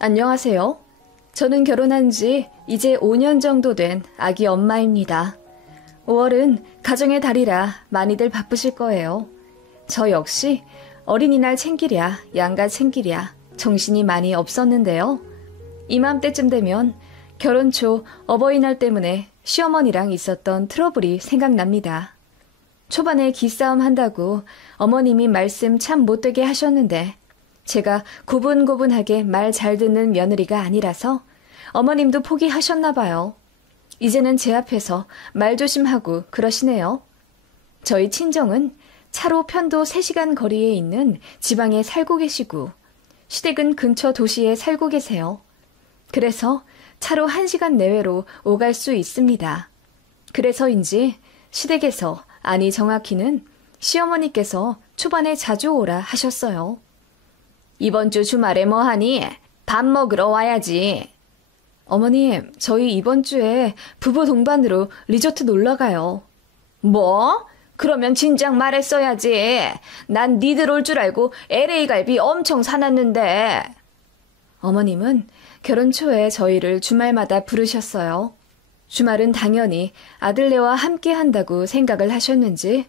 안녕하세요. 저는 결혼한 지 이제 5년 정도 된 아기 엄마입니다. 5월은 가정의 달이라 많이들 바쁘실 거예요. 저 역시 어린이날 챙기랴, 양가 챙기랴 정신이 많이 없었는데요. 이맘때쯤 되면 결혼 초 어버이날 때문에 시어머니랑 있었던 트러블이 생각납니다. 초반에 기싸움 한다고 어머님이 말씀 참 못되게 하셨는데 제가 고분고분하게 말 잘 듣는 며느리가 아니라서 어머님도 포기하셨나 봐요. 이제는 제 앞에서 말 조심하고 그러시네요. 저희 친정은 차로 편도 3시간 거리에 있는 지방에 살고 계시고 시댁은 근처 도시에 살고 계세요. 그래서 차로 1시간 내외로 오갈 수 있습니다. 그래서인지 시댁에서, 아니 정확히는 시어머니께서 초반에 자주 오라 하셨어요. 이번 주 주말에 뭐하니? 밥 먹으러 와야지. 어머님, 저희 이번 주에 부부 동반으로 리조트 놀러가요. 뭐? 그러면 진작 말했어야지. 난 니들 올 줄 알고 LA 갈비 엄청 사놨는데. 어머님은 결혼 초에 저희를 주말마다 부르셨어요. 주말은 당연히 아들네와 함께 한다고 생각을 하셨는지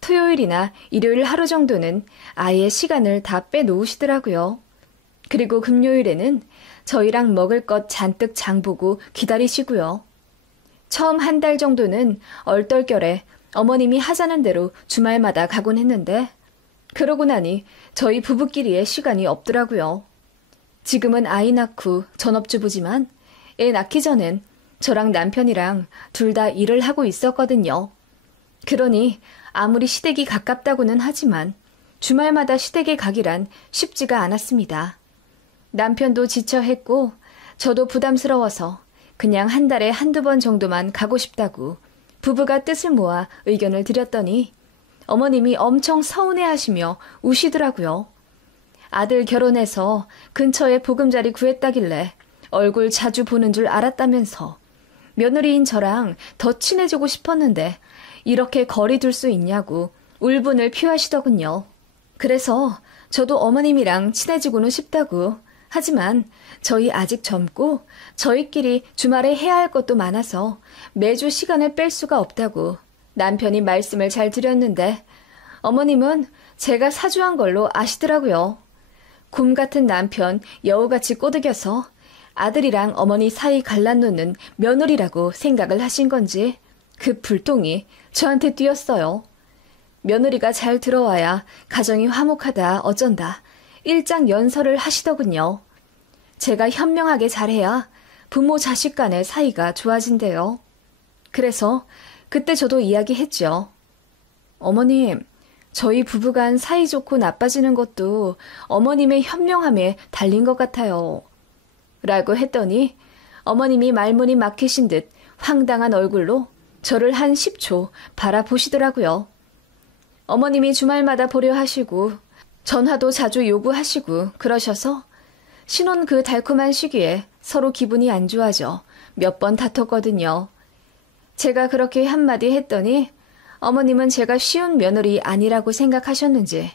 토요일이나 일요일 하루 정도는 아예 시간을 다 빼놓으시더라고요. 그리고 금요일에는 저희랑 먹을 것 잔뜩 장보고 기다리시고요. 처음 1달 정도는 얼떨결에 어머님이 하자는 대로 주말마다 가곤 했는데 그러고 나니 저희 부부끼리의 시간이 없더라고요. 지금은 아이 낳고 전업주부지만 애 낳기 전엔 저랑 남편이랑 둘 다 일을 하고 있었거든요. 그러니 아무리 시댁이 가깝다고는 하지만 주말마다 시댁에 가기란 쉽지가 않았습니다. 남편도 지쳐했고 저도 부담스러워서 그냥 1달에 1~2번 정도만 가고 싶다고 부부가 뜻을 모아 의견을 드렸더니 어머님이 엄청 서운해하시며 우시더라고요. 아들 결혼해서 근처에 보금자리 구했다길래 얼굴 자주 보는 줄 알았다면서 며느리인 저랑 더 친해지고 싶었는데 이렇게 거리 둘 수 있냐고 울분을 표하시더군요. 그래서 저도 어머님이랑 친해지고는 싶다고 하지만 저희 아직 젊고 저희끼리 주말에 해야 할 것도 많아서 매주 시간을 뺄 수가 없다고 남편이 말씀을 잘 드렸는데 어머님은 제가 사주한 걸로 아시더라고요. 곰 같은 남편 여우같이 꼬드겨서 아들이랑 어머니 사이 갈라놓는 며느리라고 생각을 하신 건지 그 불똥이 저한테 뛰었어요. 며느리가 잘 들어와야 가정이 화목하다 어쩐다 일장연설을 하시더군요. 제가 현명하게 잘해야 부모 자식 간의 사이가 좋아진대요. 그래서 그때 저도 이야기했죠. 어머님, 저희 부부간 사이 좋고 나빠지는 것도 어머님의 현명함에 달린 것 같아요. 라고 했더니 어머님이 말문이 막히신 듯 황당한 얼굴로 저를 한 10초 바라보시더라고요. 어머님이 주말마다 보려 하시고 전화도 자주 요구하시고 그러셔서 신혼 그 달콤한 시기에 서로 기분이 안 좋아져 몇 번 다퉜거든요. 제가 그렇게 한마디 했더니 어머님은 제가 쉬운 며느리 아니라고 생각하셨는지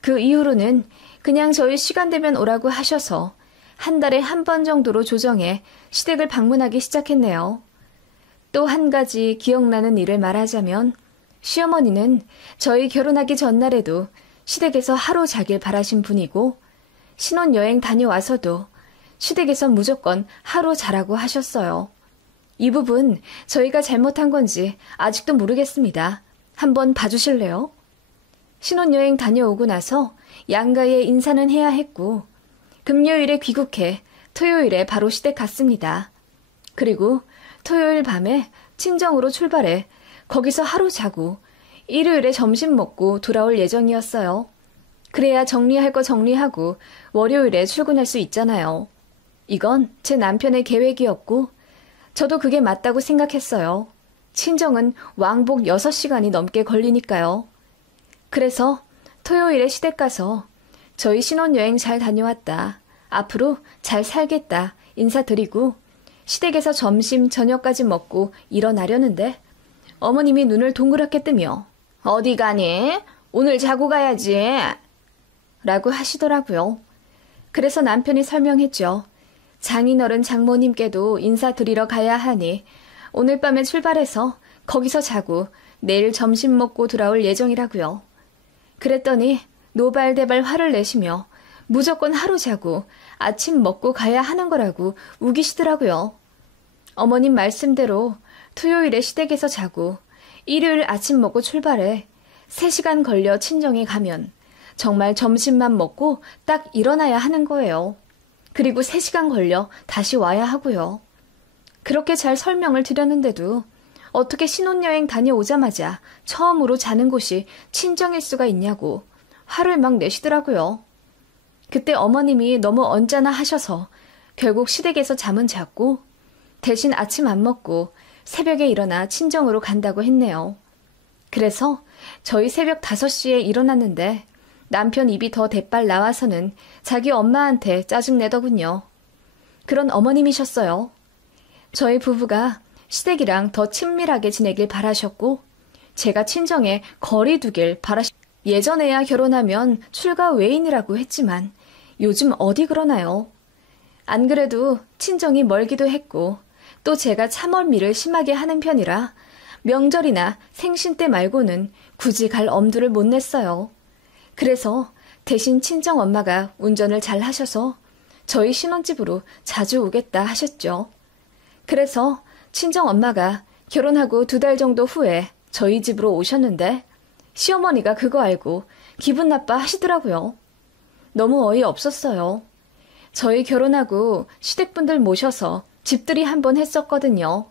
그 이후로는 그냥 저희 시간 되면 오라고 하셔서 1달에 1번 정도로 조정해 시댁을 방문하기 시작했네요. 또 한 가지 기억나는 일을 말하자면 시어머니는 저희 결혼하기 전날에도 시댁에서 하루 자길 바라신 분이고 신혼여행 다녀와서도 시댁에서 무조건 하루 자라고 하셨어요. 이 부분 저희가 잘못한 건지 아직도 모르겠습니다. 한번 봐주실래요? 신혼여행 다녀오고 나서 양가에 인사는 해야 했고 금요일에 귀국해 토요일에 바로 시댁 갔습니다. 그리고 토요일 밤에 친정으로 출발해 거기서 하루 자고 일요일에 점심 먹고 돌아올 예정이었어요. 그래야 정리할 거 정리하고 월요일에 출근할 수 있잖아요. 이건 제 남편의 계획이었고 저도 그게 맞다고 생각했어요. 친정은 왕복 6시간이 넘게 걸리니까요. 그래서 토요일에 시댁 가서 저희 신혼여행 잘 다녀왔다. 앞으로 잘 살겠다. 인사드리고 시댁에서 점심, 저녁까지 먹고 일어나려는데 어머님이 눈을 동그랗게 뜨며 어디 가니? 오늘 자고 가야지. 라고 하시더라고요. 그래서 남편이 설명했죠. 장인어른 장모님께도 인사드리러 가야 하니 오늘 밤에 출발해서 거기서 자고 내일 점심 먹고 돌아올 예정이라고요. 그랬더니 노발대발 화를 내시며 무조건 하루 자고 아침 먹고 가야 하는 거라고 우기시더라고요. 어머님 말씀대로 토요일에 시댁에서 자고 일요일 아침 먹고 출발해 3시간 걸려 친정에 가면 정말 점심만 먹고 딱 일어나야 하는 거예요. 그리고 3시간 걸려 다시 와야 하고요. 그렇게 잘 설명을 드렸는데도 어떻게 신혼여행 다녀오자마자 처음으로 자는 곳이 친정일 수가 있냐고 화를 막 내시더라고요. 그때 어머님이 너무 언짢아 하셔서 결국 시댁에서 잠은 잤고 대신 아침 안 먹고 새벽에 일어나 친정으로 간다고 했네요. 그래서 저희 새벽 5시에 일어났는데 남편 입이 더 대빨 나와서는 자기 엄마한테 짜증내더군요. 그런 어머님이셨어요. 저희 부부가 시댁이랑 더 친밀하게 지내길 바라셨고 제가 친정에 거리 두길 예전에야 결혼하면 출가 외인이라고 했지만 요즘 어디 그러나요? 안 그래도 친정이 멀기도 했고 또 제가 참을미를 심하게 하는 편이라 명절이나 생신 때 말고는 굳이 갈 엄두를 못 냈어요. 그래서 대신 친정 엄마가 운전을 잘 하셔서 저희 신혼집으로 자주 오겠다 하셨죠. 그래서 친정 엄마가 결혼하고 2달 정도 후에 저희 집으로 오셨는데 시어머니가 그거 알고 기분 나빠 하시더라고요. 너무 어이없었어요. 저희 결혼하고 시댁분들 모셔서 집들이 한번 했었거든요.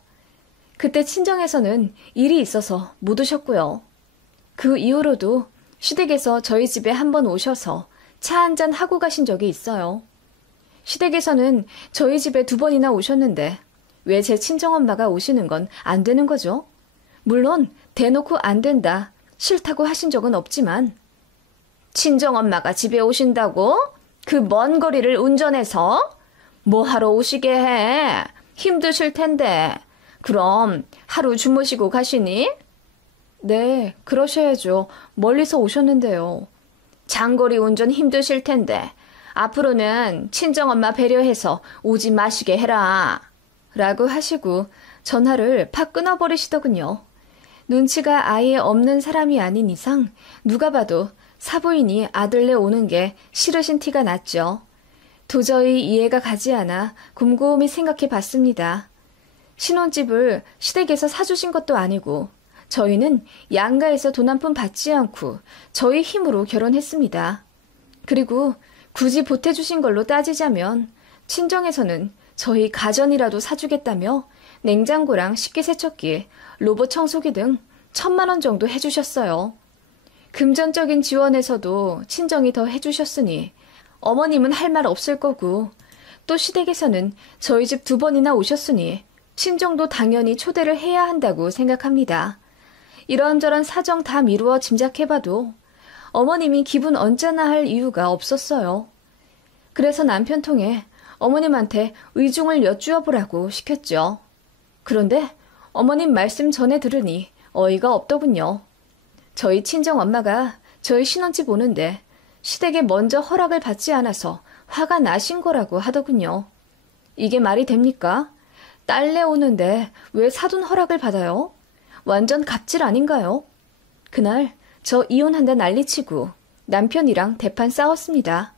그때 친정에서는 일이 있어서 못 오셨고요. 그 이후로도 시댁에서 저희 집에 한번 오셔서 차 한잔 하고 가신 적이 있어요. 시댁에서는 저희 집에 2번이나 오셨는데 왜 제 친정엄마가 오시는 건 안 되는 거죠? 물론 대놓고 안 된다, 싫다고 하신 적은 없지만 친정엄마가 집에 오신다고? 그 먼 거리를 운전해서? 뭐 하러 오시게 해? 힘드실 텐데. 그럼 하루 주무시고 가시니? 네, 그러셔야죠. 멀리서 오셨는데요. 장거리 운전 힘드실 텐데 앞으로는 친정엄마 배려해서 오지 마시게 해라. 라고 하시고 전화를 팍 끊어버리시더군요. 눈치가 아예 없는 사람이 아닌 이상 누가 봐도 사부인이 아들네 오는 게 싫으신 티가 났죠. 도저히 이해가 가지 않아 곰곰이 생각해 봤습니다. 신혼집을 시댁에서 사주신 것도 아니고 저희는 양가에서 돈 한 푼 받지 않고 저희 힘으로 결혼했습니다. 그리고 굳이 보태주신 걸로 따지자면 친정에서는 저희 가전이라도 사주겠다며 냉장고랑 식기세척기, 로봇 청소기 등 1,000만 원 정도 해주셨어요. 금전적인 지원에서도 친정이 더 해주셨으니 어머님은 할 말 없을 거고 또 시댁에서는 저희 집 2번이나 오셨으니 친정도 당연히 초대를 해야 한다고 생각합니다. 이런저런 사정 다 미루어 짐작해봐도 어머님이 기분 언짢아 할 이유가 없었어요. 그래서 남편 통해 어머님한테 의중을 여쭈어보라고 시켰죠. 그런데 어머님 말씀 전에 들으니 어이가 없더군요. 저희 친정엄마가 저희 신혼집 오는데 시댁에 먼저 허락을 받지 않아서 화가 나신 거라고 하더군요. 이게 말이 됩니까? 딸내 오는데 왜 사돈 허락을 받아요? 완전 갑질 아닌가요? 그날 저 이혼한다 난리치고 남편이랑 대판 싸웠습니다.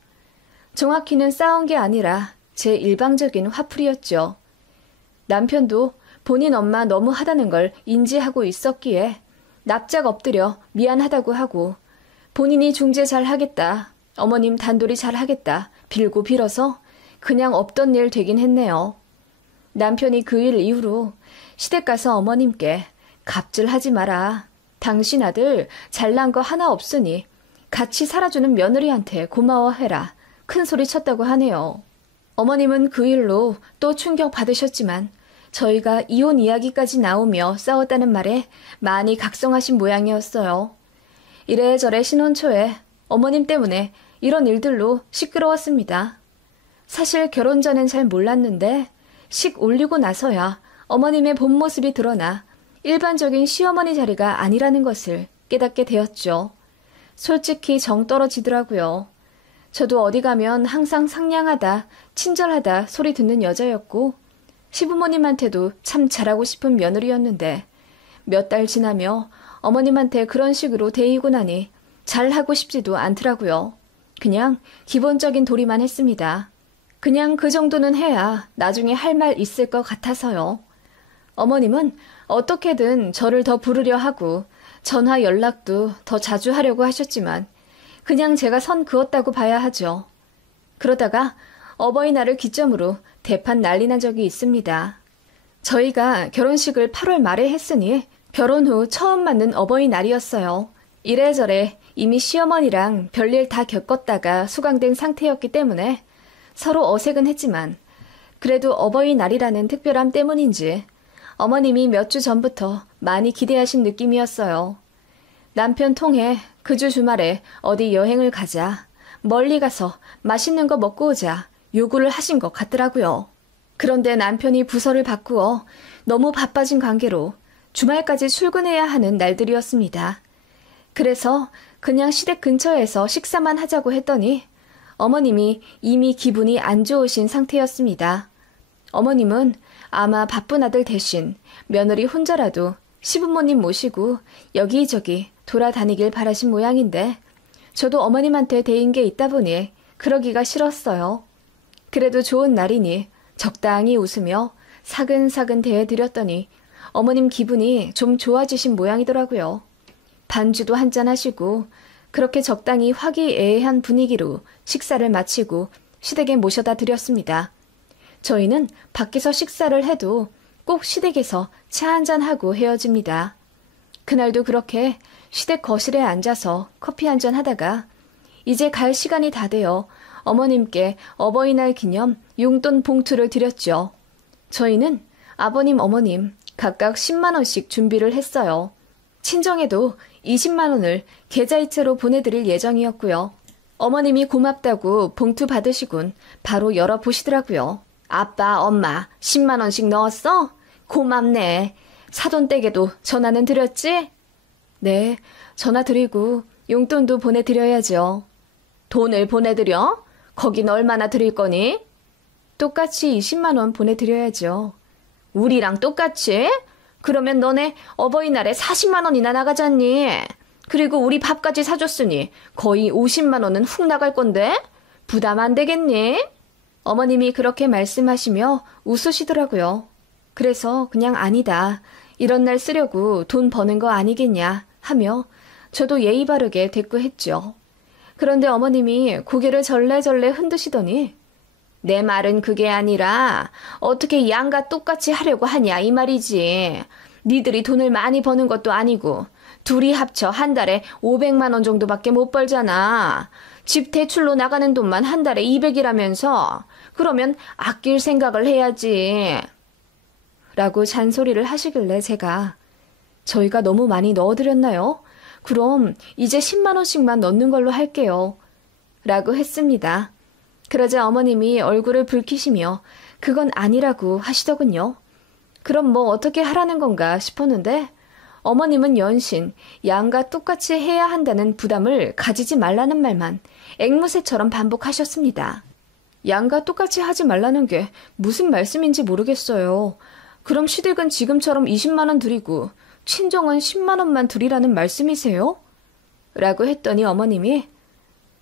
정확히는 싸운 게 아니라 제 일방적인 화풀이였죠. 남편도 본인 엄마 너무 하다는 걸 인지하고 있었기에 납작 엎드려 미안하다고 하고 본인이 중재 잘 하겠다, 어머님 단돌이 잘 하겠다 빌고 빌어서 그냥 없던 일 되긴 했네요. 남편이 그 일 이후로 시댁 가서 어머님께 갑질하지 마라. 당신 아들 잘난 거 하나 없으니 같이 살아주는 며느리한테 고마워해라. 큰 소리 쳤다고 하네요. 어머님은 그 일로 또 충격 받으셨지만 저희가 이혼 이야기까지 나오며 싸웠다는 말에 많이 각성하신 모양이었어요. 이래저래 신혼 초에 어머님 때문에 이런 일들로 시끄러웠습니다. 사실 결혼 전엔 잘 몰랐는데 식 올리고 나서야 어머님의 본 모습이 드러나 일반적인 시어머니 자리가 아니라는 것을 깨닫게 되었죠. 솔직히 정 떨어지더라고요. 저도 어디 가면 항상 상냥하다, 친절하다 소리 듣는 여자였고 시부모님한테도 참 잘하고 싶은 며느리였는데 몇 달 지나며 어머님한테 그런 식으로 대이고 나니 잘하고 싶지도 않더라고요. 그냥 기본적인 도리만 했습니다. 그냥 그 정도는 해야 나중에 할 말 있을 것 같아서요. 어머님은 어떻게든 저를 더 부르려 하고 전화 연락도 더 자주 하려고 하셨지만 그냥 제가 선 그었다고 봐야 하죠. 그러다가 어버이날을 기점으로 대판 난리 난 적이 있습니다. 저희가 결혼식을 8월 말에 했으니 결혼 후 처음 맞는 어버이날이었어요. 이래저래 이미 시어머니랑 별일 다 겪었다가 수강된 상태였기 때문에 서로 어색은 했지만 그래도 어버이날이라는 특별함 때문인지 어머님이 몇 주 전부터 많이 기대하신 느낌이었어요. 남편 통해 그 주 주말에 어디 여행을 가자, 멀리 가서 맛있는 거 먹고 오자 요구를 하신 것 같더라고요. 그런데 남편이 부서를 바꾸어 너무 바빠진 관계로 주말까지 출근해야 하는 날들이었습니다. 그래서 그냥 시댁 근처에서 식사만 하자고 했더니 어머님이 이미 기분이 안 좋으신 상태였습니다. 어머님은 아마 바쁜 아들 대신 며느리 혼자라도 시부모님 모시고 여기저기 돌아다니길 바라신 모양인데 저도 어머님한테 대인 게 있다 보니 그러기가 싫었어요. 그래도 좋은 날이니 적당히 웃으며 사근사근 대해드렸더니 어머님 기분이 좀 좋아지신 모양이더라고요. 반주도 한잔 하시고 그렇게 적당히 화기애애한 분위기로 식사를 마치고 시댁에 모셔다 드렸습니다. 저희는 밖에서 식사를 해도 꼭 시댁에서 차 한잔하고 헤어집니다. 그날도 그렇게 시댁 거실에 앉아서 커피 한잔 하다가 이제 갈 시간이 다 되어 어머님께 어버이날 기념 용돈 봉투를 드렸죠. 저희는 아버님, 어머님 각각 10만 원씩 준비를 했어요. 친정에도 20만 원을 계좌이체로 보내드릴 예정이었고요. 어머님이 고맙다고 봉투 받으시곤 바로 열어보시더라고요. 아빠, 엄마 10만 원씩 넣었어? 고맙네. 사돈댁에도 전화는 드렸지? 네, 전화 드리고 용돈도 보내드려야죠. 돈을 보내드려? 거긴 얼마나 드릴 거니? 똑같이 20만 원 보내드려야죠. 우리랑 똑같이? 그러면 너네 어버이날에 40만 원이나 나가잖니. 그리고 우리 밥까지 사줬으니 거의 50만 원은 훅 나갈 건데? 부담 안 되겠니? 어머님이 그렇게 말씀하시며 웃으시더라고요. 그래서 그냥 아니다. 이런 날 쓰려고 돈 버는 거 아니겠냐 하며 저도 예의 바르게 대꾸했죠. 그런데 어머님이 고개를 절레절레 흔드시더니 내 말은 그게 아니라 어떻게 양과 똑같이 하려고 하냐 이 말이지. 니들이 돈을 많이 버는 것도 아니고 둘이 합쳐 한 달에 500만 원 정도밖에 못 벌잖아. 집 대출로 나가는 돈만 한 달에 200이라면서 그러면 아낄 생각을 해야지. 라고 잔소리를 하시길래 제가 저희가 너무 많이 넣어드렸나요? 그럼 이제 10만 원씩만 넣는 걸로 할게요. 라고 했습니다. 그러자 어머님이 얼굴을 붉히시며 그건 아니라고 하시더군요. 그럼 뭐 어떻게 하라는 건가 싶었는데 어머님은 연신 양과 똑같이 해야 한다는 부담을 가지지 말라는 말만 앵무새처럼 반복하셨습니다. 양과 똑같이 하지 말라는 게 무슨 말씀인지 모르겠어요. 그럼 시댁은 지금처럼 20만 원 드리고 친정은 10만 원만 드리라는 말씀이세요? 라고 했더니 어머님이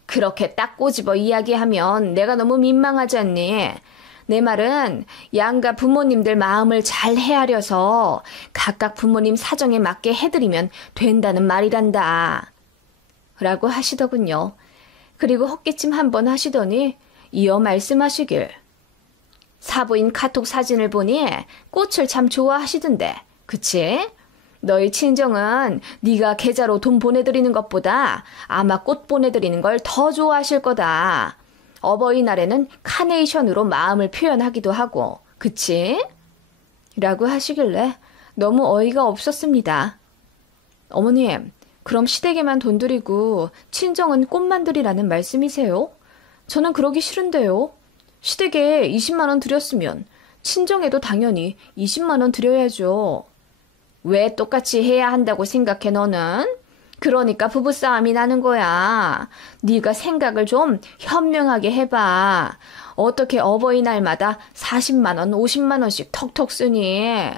그렇게 딱 꼬집어 이야기하면 내가 너무 민망하지 않니? 내 말은 양가 부모님들 마음을 잘 헤아려서 각각 부모님 사정에 맞게 해드리면 된다는 말이란다. 라고 하시더군요. 그리고 헛기침 한번 하시더니 이어 말씀하시길. 사부인 카톡 사진을 보니 꽃을 참 좋아하시던데. 그치? 너희 친정은 네가 계좌로 돈 보내드리는 것보다 아마 꽃 보내드리는 걸 더 좋아하실 거다. 어버이날에는 카네이션으로 마음을 표현하기도 하고. 그치? 라고 하시길래 너무 어이가 없었습니다. 어머님, 그럼 시댁에만 돈 드리고 친정은 꽃만 드리라는 말씀이세요? 저는 그러기 싫은데요. 시댁에 20만 원 드렸으면 친정에도 당연히 20만 원 드려야죠. 왜 똑같이 해야 한다고 생각해 너는? 그러니까 부부싸움이 나는 거야. 네가 생각을 좀 현명하게 해봐. 어떻게 어버이날마다 40만 원, 50만 원씩 턱턱 쓰니?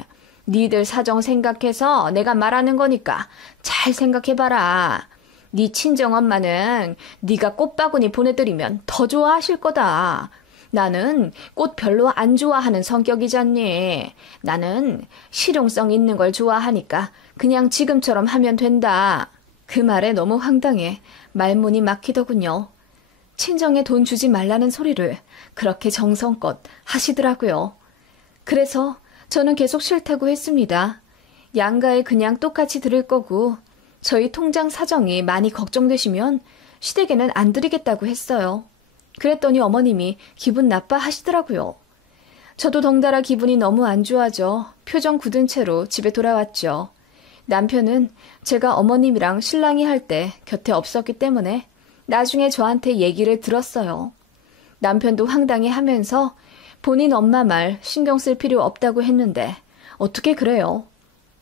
니들 사정 생각해서 내가 말하는 거니까 잘 생각해봐라. 네 친정엄마는 네가 꽃바구니 보내드리면 더 좋아하실 거다. 나는 꽃 별로 안 좋아하는 성격이잖니. 나는 실용성 있는 걸 좋아하니까 그냥 지금처럼 하면 된다. 그 말에 너무 황당해 말문이 막히더군요. 친정에 돈 주지 말라는 소리를 그렇게 정성껏 하시더라고요. 그래서 저는 계속 싫다고 했습니다. 양가에 그냥 똑같이 드릴 거고 저희 통장 사정이 많이 걱정되시면 시댁에는 안 드리겠다고 했어요. 그랬더니 어머님이 기분 나빠 하시더라고요. 저도 덩달아 기분이 너무 안 좋아져 표정 굳은 채로 집에 돌아왔죠. 남편은 제가 어머님이랑 신랑이 할 때 곁에 없었기 때문에 나중에 저한테 얘기를 들었어요. 남편도 황당해 하면서 본인 엄마 말 신경 쓸 필요 없다고 했는데 어떻게 그래요?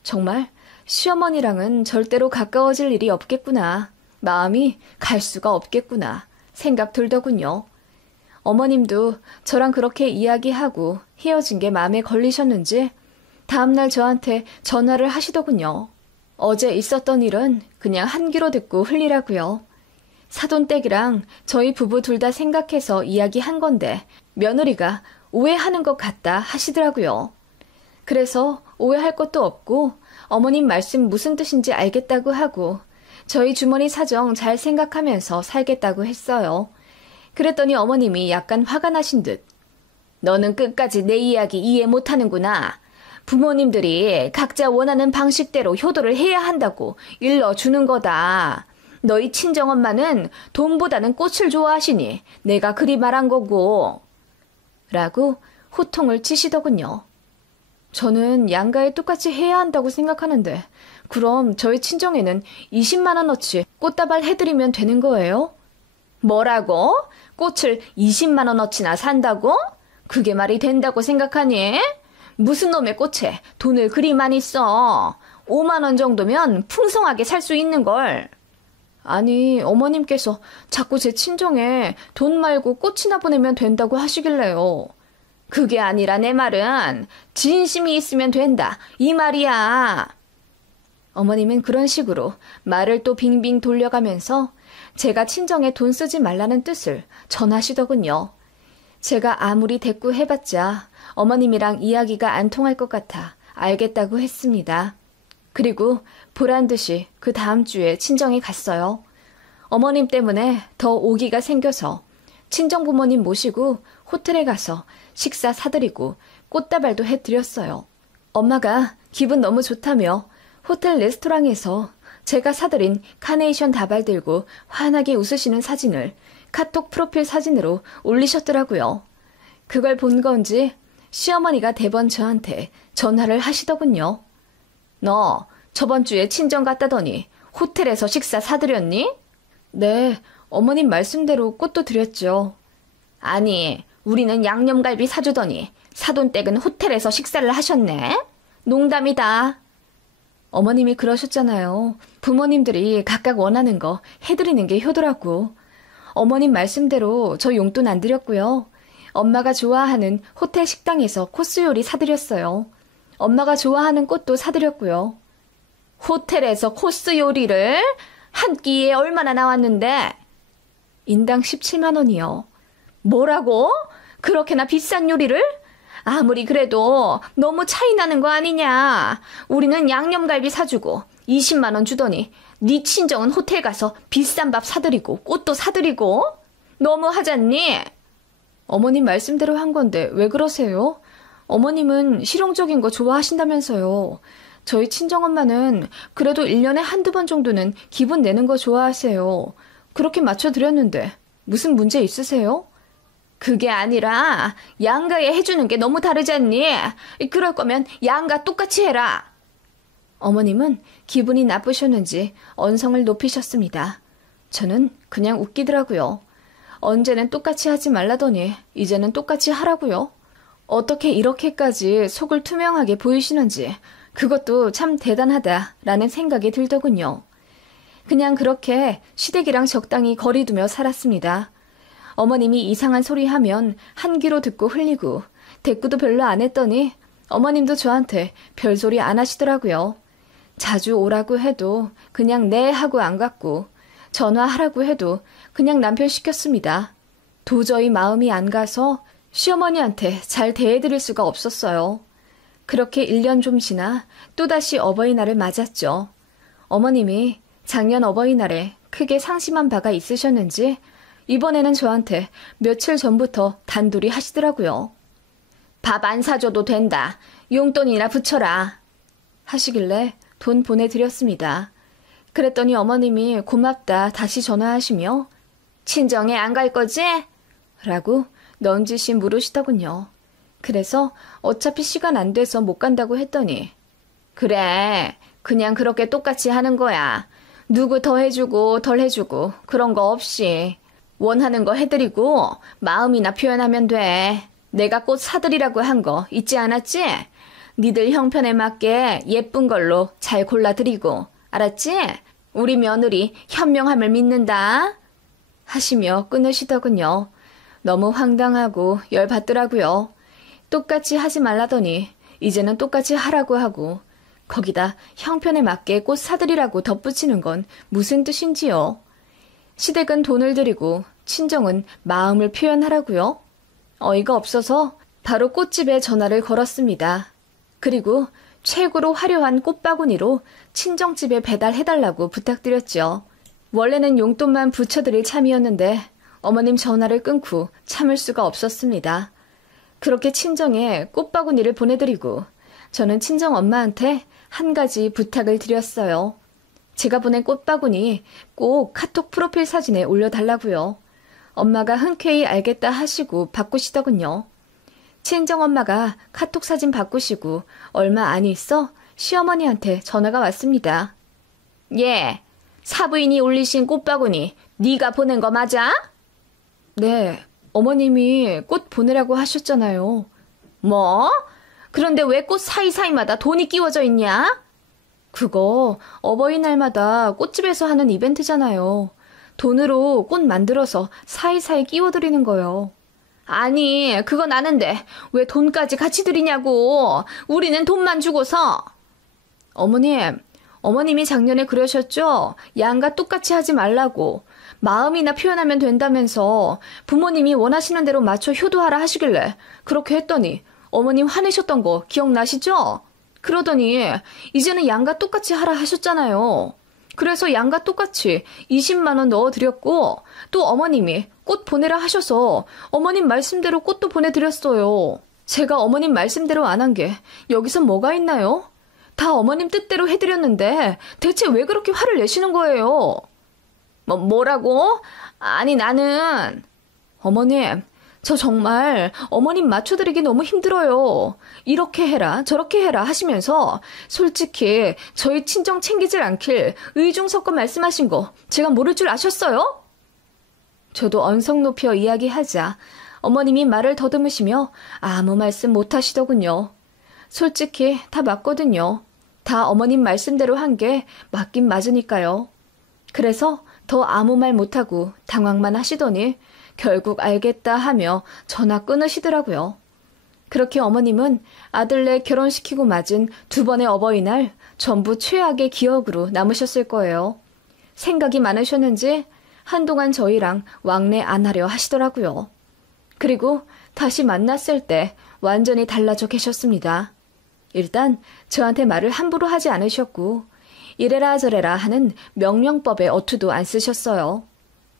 정말 시어머니랑은 절대로 가까워질 일이 없겠구나. 마음이 갈 수가 없겠구나 생각 들더군요. 어머님도 저랑 그렇게 이야기하고 헤어진 게 마음에 걸리셨는지 다음날 저한테 전화를 하시더군요. 어제 있었던 일은 그냥 한 귀로 듣고 흘리라고요. 사돈댁이랑 저희 부부 둘 다 생각해서 이야기한 건데 며느리가 오해하는 것 같다 하시더라고요. 그래서 오해할 것도 없고 어머님 말씀 무슨 뜻인지 알겠다고 하고 저희 주머니 사정 잘 생각하면서 살겠다고 했어요. 그랬더니 어머님이 약간 화가 나신 듯 너는 끝까지 내 이야기 이해 못하는구나. 부모님들이 각자 원하는 방식대로 효도를 해야 한다고 일러주는 거다. 너희 친정엄마는 돈보다는 꽃을 좋아하시니 내가 그리 말한 거고. 라고 호통을 치시더군요. 저는 양가에 똑같이 해야 한다고 생각하는데 그럼 저희 친정에는 20만 원어치 꽃다발 해드리면 되는 거예요? 뭐라고? 꽃을 20만 원어치나 산다고? 그게 말이 된다고 생각하니? 무슨 놈의 꽃에 돈을 그리 많이 써? 5만 원 정도면 풍성하게 살 수 있는 걸. 아니, 어머님께서 자꾸 제 친정에 돈 말고 꽃이나 보내면 된다고 하시길래요. 그게 아니라 내 말은 진심이 있으면 된다 이 말이야. 어머님은 그런 식으로 말을 또 빙빙 돌려가면서 제가 친정에 돈 쓰지 말라는 뜻을 전하시더군요. 제가 아무리 대꾸해봤자 어머님이랑 이야기가 안 통할 것 같아 알겠다고 했습니다. 그리고 보란듯이 그 다음 주에 친정에 갔어요. 어머님 때문에 더 오기가 생겨서 친정 부모님 모시고 호텔에 가서 식사 사드리고 꽃다발도 해드렸어요. 엄마가 기분 너무 좋다며 호텔 레스토랑에서 제가 사드린 카네이션 다발 들고 환하게 웃으시는 사진을 카톡 프로필 사진으로 올리셨더라고요. 그걸 본 건지 시어머니가 대번 저한테 전화를 하시더군요. 너 저번 주에 친정 갔다더니 호텔에서 식사 사드렸니? 네, 어머님 말씀대로 꽃도 드렸죠. 아니, 우리는 양념갈비 사주더니 사돈댁은 호텔에서 식사를 하셨네? 농담이다. 어머님이 그러셨잖아요. 부모님들이 각각 원하는 거 해드리는 게 효도라고. 어머님 말씀대로 저 용돈 안 드렸고요. 엄마가 좋아하는 호텔 식당에서 코스 요리 사드렸어요. 엄마가 좋아하는 꽃도 사드렸고요. 호텔에서 코스 요리를? 한 끼에 얼마나 나왔는데? 인당 17만 원이요. 뭐라고? 그렇게나 비싼 요리를? 아무리 그래도 너무 차이 나는 거 아니냐. 우리는 양념갈비 사주고 20만 원 주더니 네 친정은 호텔 가서 비싼 밥 사드리고 꽃도 사드리고 너무 하잖니? 어머님 말씀대로 한 건데 왜 그러세요? 어머님은 실용적인 거 좋아하신다면서요. 저희 친정엄마는 그래도 1년에 한두 번 정도는 기분 내는 거 좋아하세요. 그렇게 맞춰드렸는데 무슨 문제 있으세요? 그게 아니라 양가에 해주는 게 너무 다르잖니? 그럴 거면 양가 똑같이 해라. 어머님은 기분이 나쁘셨는지 언성을 높이셨습니다. 저는 그냥 웃기더라고요. 언제는 똑같이 하지 말라더니 이제는 똑같이 하라고요. 어떻게 이렇게까지 속을 투명하게 보이시는지 그것도 참 대단하다라는 생각이 들더군요. 그냥 그렇게 시댁이랑 적당히 거리 두며 살았습니다. 어머님이 이상한 소리 하면 한 귀로 듣고 흘리고 대꾸도 별로 안 했더니 어머님도 저한테 별소리 안 하시더라고요. 자주 오라고 해도 그냥 네 하고 안 갔고 전화하라고 해도 그냥 남편 시켰습니다. 도저히 마음이 안 가서 시어머니한테 잘 대해드릴 수가 없었어요. 그렇게 1년 좀 지나 또다시 어버이날을 맞았죠. 어머님이 작년 어버이날에 크게 상심한 바가 있으셨는지 이번에는 저한테 며칠 전부터 단둘이 하시더라고요. 밥 안 사줘도 된다. 용돈이나 붙여라. 하시길래 돈 보내드렸습니다. 그랬더니 어머님이 고맙다 다시 전화하시며 친정에 안 갈 거지? 라고 넌지시 물으시더군요. 그래서 어차피 시간 안 돼서 못 간다고 했더니 그래, 그냥 그렇게 똑같이 하는 거야. 누구 더 해주고 덜 해주고 그런 거 없이 원하는 거 해드리고 마음이나 표현하면 돼. 내가 꽃 사드리라고 한 거 잊지 않았지? 니들 형편에 맞게 예쁜 걸로 잘 골라드리고 알았지? 우리 며느리 현명함을 믿는다. 하시며 끊으시더군요. 너무 황당하고 열받더라고요. 똑같이 하지 말라더니 이제는 똑같이 하라고 하고 거기다 형편에 맞게 꽃 사드리라고 덧붙이는 건 무슨 뜻인지요? 시댁은 돈을 들이고 친정은 마음을 표현하라고요? 어이가 없어서 바로 꽃집에 전화를 걸었습니다. 그리고 최고로 화려한 꽃바구니로 친정집에 배달해달라고 부탁드렸죠. 원래는 용돈만 붙여드릴 참이었는데 어머님 전화를 끊고 참을 수가 없었습니다. 그렇게 친정에 꽃바구니를 보내드리고 저는 친정 엄마한테 한 가지 부탁을 드렸어요. 제가 보낸 꽃바구니 꼭 카톡 프로필 사진에 올려달라고요. 엄마가 흔쾌히 알겠다 하시고 바꾸시더군요. 친정엄마가 카톡 사진 바꾸시고 얼마 안 있어 시어머니한테 전화가 왔습니다. 예, 사부인이 올리신 꽃바구니 네가 보낸 거 맞아? 네, 어머님이 꽃 보내라고 하셨잖아요. 뭐? 그런데 왜 꽃 사이사이마다 돈이 끼워져 있냐? 그거 어버이날마다 꽃집에서 하는 이벤트잖아요. 돈으로 꽃 만들어서 사이사이 끼워드리는 거요. 아니, 그건 아는데 왜 돈까지 같이 드리냐고. 우리는 돈만 주고서. 어머님이 작년에 그러셨죠? 양과 똑같이 하지 말라고. 마음이나 표현하면 된다면서 부모님이 원하시는 대로 맞춰 효도하라 하시길래 그렇게 했더니 어머님 화내셨던 거 기억나시죠? 그러더니 이제는 양과 똑같이 하라 하셨잖아요. 그래서 양과 똑같이 20만 원 넣어드렸고 또 어머님이 꽃 보내라 하셔서 어머님 말씀대로 꽃도 보내드렸어요. 제가 어머님 말씀대로 안 한 게 여기서 뭐가 있나요? 다 어머님 뜻대로 해드렸는데 대체 왜 그렇게 화를 내시는 거예요? 뭐라고? 아니 나는... 어머님, 저 정말 어머님 맞춰드리기 너무 힘들어요. 이렇게 해라 저렇게 해라 하시면서 솔직히 저희 친정 챙기질 않길 의중섞어 말씀하신 거 제가 모를 줄 아셨어요? 저도 언성 높여 이야기하자 어머님이 말을 더듬으시며 아무 말씀 못 하시더군요. 솔직히 다 맞거든요. 다 어머님 말씀대로 한 게 맞긴 맞으니까요. 그래서 더 아무 말 못하고 당황만 하시더니 결국 알겠다 하며 전화 끊으시더라고요. 그렇게 어머님은 아들네 결혼시키고 맞은 2번의 어버이날 전부 최악의 기억으로 남으셨을 거예요. 생각이 많으셨는지 한동안 저희랑 왕래 안 하려 하시더라고요. 그리고 다시 만났을 때 완전히 달라져 계셨습니다. 일단 저한테 말을 함부로 하지 않으셨고 이래라 저래라 하는 명령법에 어투도 안 쓰셨어요.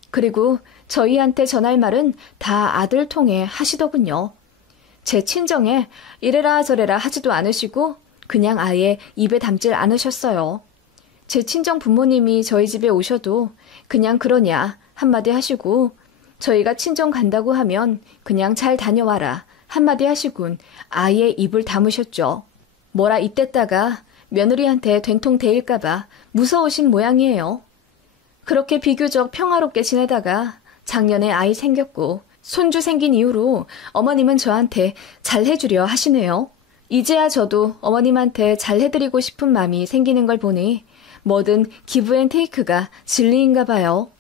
그리고 저희한테 전할 말은 다 아들 통해 하시더군요. 제 친정에 이래라 저래라 하지도 않으시고 그냥 아예 입에 담질 않으셨어요. 제 친정 부모님이 저희 집에 오셔도 그냥 그러냐 한마디 하시고 저희가 친정 간다고 하면 그냥 잘 다녀와라 한마디 하시군 아예 입을 다무셨죠. 뭐라 이때다가 며느리한테 된통 데일까봐 무서우신 모양이에요. 그렇게 비교적 평화롭게 지내다가 작년에 아이 생겼고 손주 생긴 이후로 어머님은 저한테 잘해주려 하시네요. 이제야 저도 어머님한테 잘해드리고 싶은 마음이 생기는 걸 보니 뭐든 기브앤테이크가 진리인가 봐요.